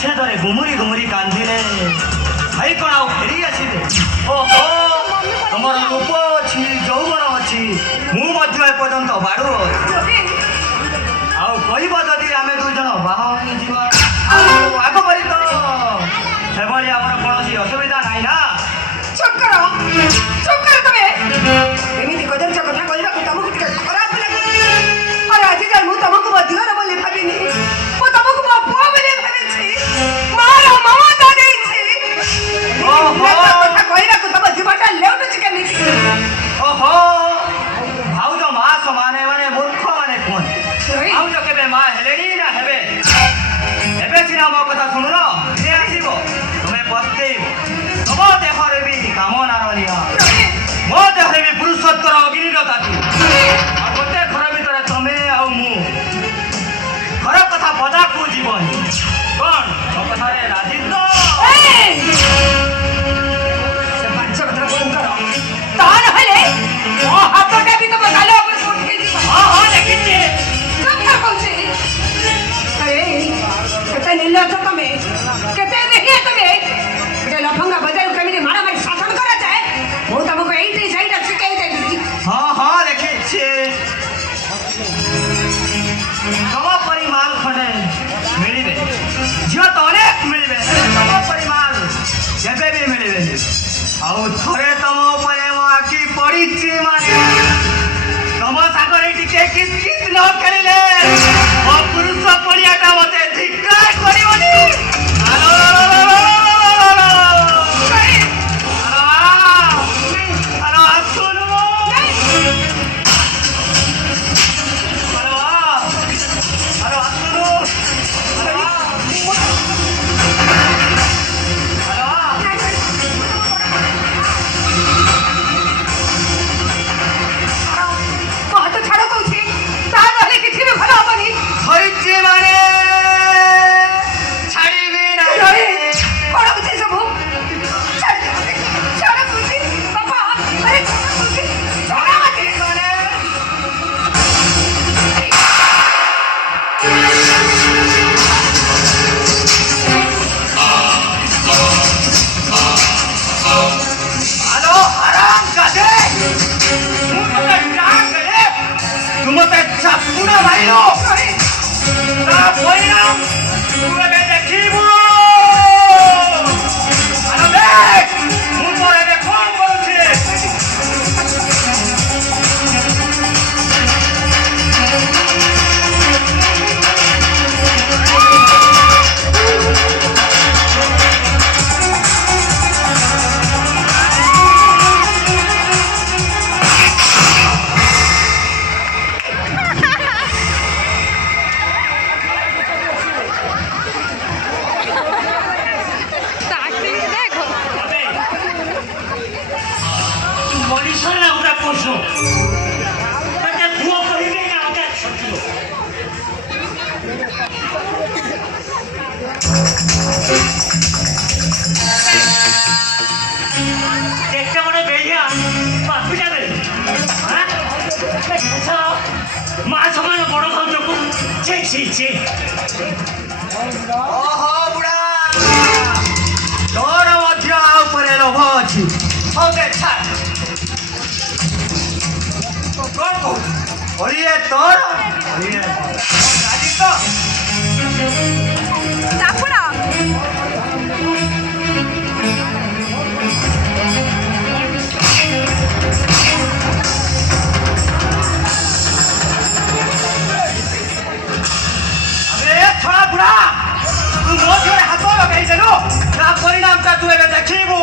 ପଛେ ଧରେ ଘୁମୁରି ଘୁମୁରି କାନ୍ଦିଲେ ଭାଇ କ'ଣ ଆଉ ଫେରି ଆସିବେ? ଓହୋ ତମର ରୂପ ଅଛି ଯୌବନ ଅଛି ମୁଁ ମଧ୍ୟ ଏପର୍ଯ୍ୟନ୍ତ ବାଡ଼ୁ ଅଛି ଆଉ କହିବ ଯଦି ଆମେ ଦୁଇ ଜଣ ବାହା ହୋଇଯିବା ଆଉ ଆଗ ପରି ତ ସେଭଳି ଆମର କୌଣସି ଅସୁବିଧା ନାହିଁ ନା। ଚକ୍କର ତମେ ଏମିତି କଦର୍ଯ୍ୟ କଥା କହିବାକୁ ତମକୁ ଟିକେ ଖରାପ ଲାଗୁଛି। ଆରେ ଆଜି ଯାଏ ମୁଁ ତମକୁ ମୋ ଦିଅର ବୋଲି ଭାବିନି, ମୁଁ ତମକୁ ମୋ ପୁଅ ବୋଲି ଭାବିଛି, ମାର ମମତା ଦେଇଛି। କଥା କହିବାକୁ ତମ ଜୀବନଟା ଲେଉଟୁଛି କେମିତି? ଓହୋ ଭାଉଜ ମା ସମାନ ମାନେ ମୂର୍ଖ ମାନେ କୁହନ୍ତି। ଭାଉଜ କେବେ ମା ହେଲେଣି ନା ହେବେ? ଏବେ ସିନା ମୋ କଥା ଶୁଣୁନ ସେ ଆସିବ ତୁମେ ପସ୍ତେଇବ। ତମ ଦେହରେ ବି କାମନାର ନିଆ ମୋ ଦେହରେ ବି ପୁରୁଷତ୍ୱର ଅଗ୍ନିର ତାତି ଆଉ ଗୋଟେ ଘର ଭିତରେ ତମେ ଆଉ ମୁଁ ଘର କଥା ପଦାକୁ ଯିବନି। କ'ଣ ମୋ କଥାରେ ରାଜି ତ? ତା ନହେଲେ ମୋ ହାତଟା ବି ତମ ଗାଲ ଉପରେ ଉଠେଇଯିବ। ହଁ ଦେଖିଛି କଥା କହୁଛି। କେତେ ନିର୍ଲଜ୍ଜ ତମେ, କେତେ ଦେଖିଆ ତମେ। ଗୋଟେ ଲଫଙ୍ଗା ବଜାରକୁ କେମିତି ମାରାମାରି ଶାସନ କରାଯାଏ ମୁଁ ତମକୁ ଏଇଠି ସେଇଟା ଶିଖେଇ ଦେବି। ହଁ ଦେଖିଛି ତମ ପରି ମାଲ ଖଣ୍ଡେ ମିଳିବେ। ଝିଅ ତ ଅନେକ ମିଳିବେ ତମ ପରି ମାଲ କେବେ ବି ମିଳିବେନି। ଆଉ ଥରେ ତମ ଉପରେ ମୋ ଆଖି ପଡ଼ିଛି ମାନେ ତମ ସାଙ୍ଗରେ ଟିକେ କିସ୍ କିସ୍ ନ ଖେଳିଲେ ମୋ ପୁରୁଷ ପଡ଼ିଆଟା ମତେ ଧିକ୍କାର କରିବନି। ମା ସମାନ ବଡ଼ ଭାଉଜକୁ ଓହୋ ବୁଢ଼ା ତୋର ମଧ୍ୟ ଆଉ ଉପରେ ଲୋଭ ଅଛି। ହଉ ଦେଖା କ'ଣ କହୁଛୁ? ଓଳିଏ ତୋର ରାଜି ତ? ତୁ ମୋ ଦେହରେ ହାତ ଲଗାଇଦେଲୁ ତା ପରିଣାମଟା ତୁ ଏବେ ଦେଖିବୁ।